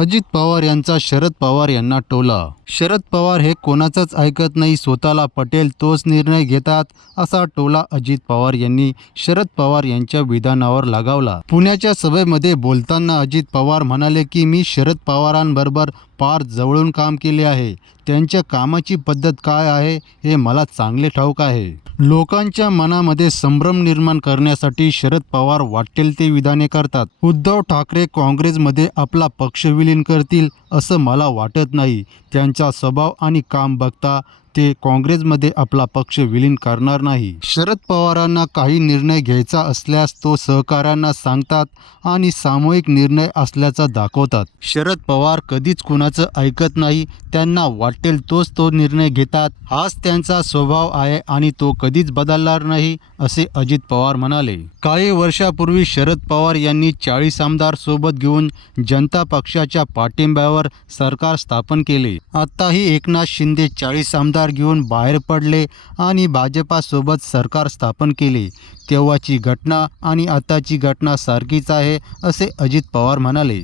अजित पवार यांचा शरद पवार यांना टोला. शरद पवार हे कोणाचंच ऐकत नाही स्वतःला पटेल तोच निर्णय घेतात असा टोला अजित पवार यांनी शरद पवार यांच्या विधानावर लगावला. पुण्याच्या सभेमध्ये बोलताना अजित पवार म्हणाले की मी शरद पवारांबरोबर फार जवळून काम केले आहे. त्यांच्या कामाची पद्धत काय आहे हे मला चांगले ठाऊक आहे. लोकांच्या मनामध्ये संभ्रम निर्माण करण्यासाठी शरद पवार वाटेल ते विधाने करतात. उद्धव ठाकरे काँग्रेसमध्ये आपला पक्ष विलीन करतील असं मला वाटत नाही. त्यांचा स्वभाव आणि काम बघता ते काँग्रेसमध्ये आपला पक्ष विलीन करणार नाही. शरद पवारांना काही निर्णय घ्यायचा असल्यास तो सहकाऱ्यांना सांगतात आणि सामूहिक निर्णय असल्याचा दाखवतात. शरद पवार कधीच कुणाचं ऐकत नाही त्यांना वाटेल तोच तो निर्णय घेतात. हाच त्यांचा स्वभाव आहे आणि तो कधीच बदलणार नाही असे अजित पवार म्हणाले. काही वर्षापूर्वी शरद पवार यांनी चाळीस आमदार सोबत घेऊन जनता पक्षाच्या पाठिंब्यावर सरकार स्थापन केले. आताही एकनाथ शिंदे चाळीस आमदार घेऊन बाहेर पडले आणि भाजपासोबत सरकार स्थापन केले. तेव्हाची घटना आणि आताची घटना सारखीच आहे असे अजित पवार म्हणाले.